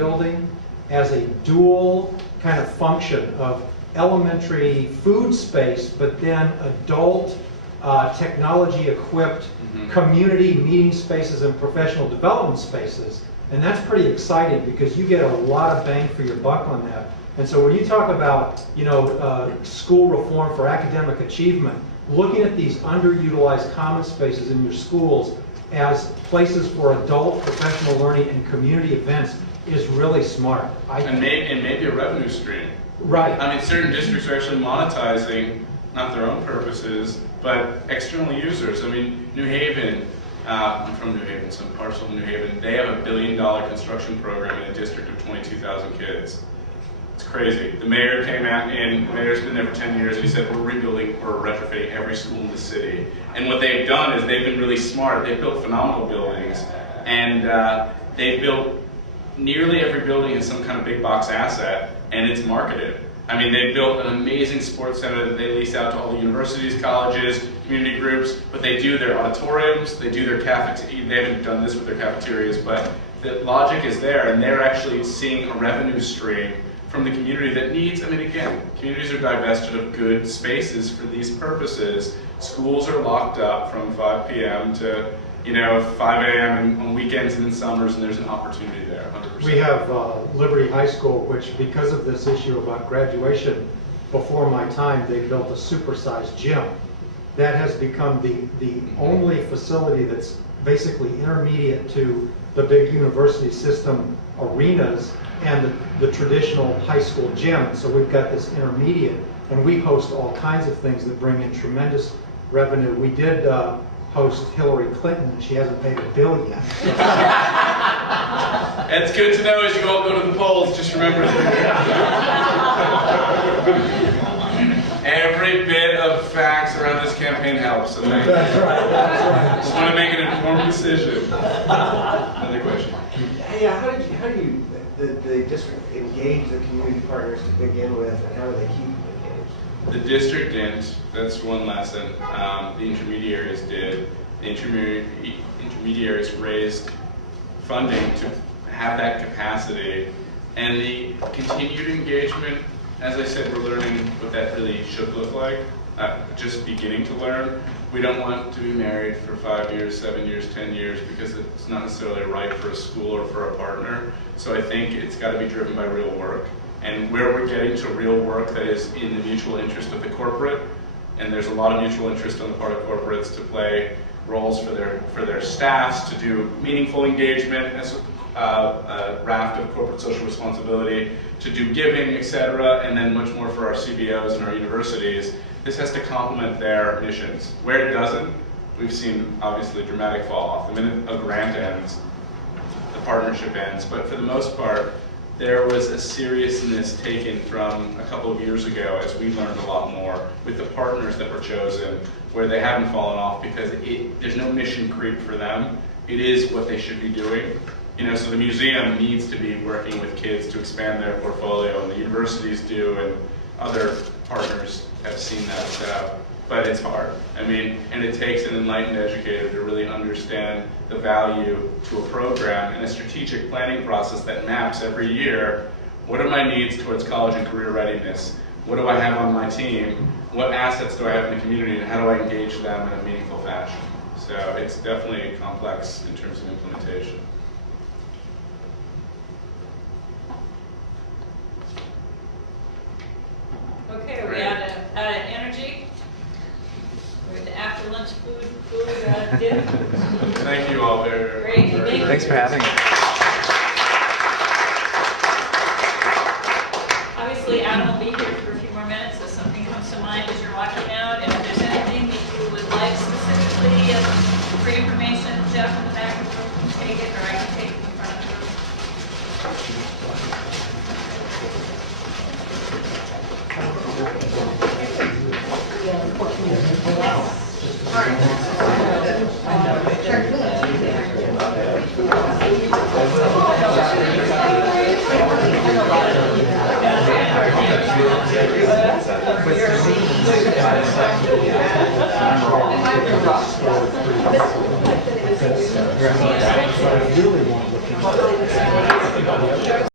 building as a dual kind of function of elementary food space, but then adult technology-equipped community meeting spaces and professional development spaces. And that's pretty exciting because you get a lot of bang for your buck on that. And so when you talk about, school reform for academic achievement, looking at these underutilized common spaces in your schools as places for adult professional learning and community events is really smart. And maybe a revenue stream. Right. I mean, certain districts are actually monetizing, not their own purposes, but external users. I mean, New Haven, I'm from New Haven, some parcel of New Haven, they have a $1 billion construction program in a district of 22,000 kids. It's crazy. The mayor came out, and the mayor's been there for 10 years, and he said, we're rebuilding or retrofitting every school in the city. And what they've done is they've been really smart. They've built phenomenal buildings, and they've built nearly every building is some kind of big box asset, and it's marketed. I mean, they built an amazing sports center that they lease out to all the universities, colleges, community groups, but they do their auditoriums, they do their cafeterias. They haven't done this with their cafeterias, but the logic is there, and they're actually seeing a revenue stream from the community that needs, I mean, again, communities are divested of good spaces for these purposes. Schools are locked up from 5 p.m. to 5 a.m. on weekends and in summers, and there's an opportunity there, 100%. We have Liberty High School, which because of this issue about graduation, before my time, they built a supersized gym. That has become the only facility that's basically intermediate to the big university system arenas and the traditional high school gym. So we've got this intermediate, and we host all kinds of things that bring in tremendous revenue. We did host Hillary Clinton. She hasn't paid a bill yet. It's good to know as you all go to the polls, just remember every bit of facts around this campaign helps. So thank you. That's right. That's right. Just want to make an informed decision. Another question. Yeah, how do you the district engage the community partners to begin with, and how do they keep them engaged? The district didn't. That's one lesson. The intermediaries did. The intermediaries raised funding to have that capacity, and the continued engagement. As I said, we're learning what that really should look like. Just beginning to learn. We don't want to be married for 5 years, 7 years, 10 years because it's not necessarily right for a school or for a partner. So I think it's got to be driven by real work. And where we're getting to real work that is in the mutual interest of the corporate, and there's a lot of mutual interest on the part of corporates to play roles for their staffs, to do meaningful engagement as a raft of corporate social responsibility, to do giving, etc., and then much more for our CBOs and our universities. This has to complement their missions. Where it doesn't, we've seen obviously dramatic fall off. The minute a grant ends, the partnership ends. But for the most part, there was a seriousness taken from a couple of years ago as we learned a lot more with the partners that were chosen, where they haven't fallen off because there's no mission creep for them. It is what they should be doing. So the museum needs to be working with kids to expand their portfolio, and the universities do, and other partners have seen that, but it's hard. I mean, and it takes an enlightened educator to really understand the value to a program and a strategic planning process that maps every year, what are my needs towards college and career readiness? What do I have on my team? What assets do I have in the community, and how do I engage them in a meaningful fashion? So it's definitely complex in terms of implementation. Okay, are we out of energy? We're at the after lunch food dinner. Thank you all very, Great. very much. Thanks for having us. Obviously, Adam will be here for a few more minutes if something comes to mind as you're walking out. And if there's anything that you would like specifically for information, Jeff in the back of the room can take it, or I can take it in front of the room. I really want to look into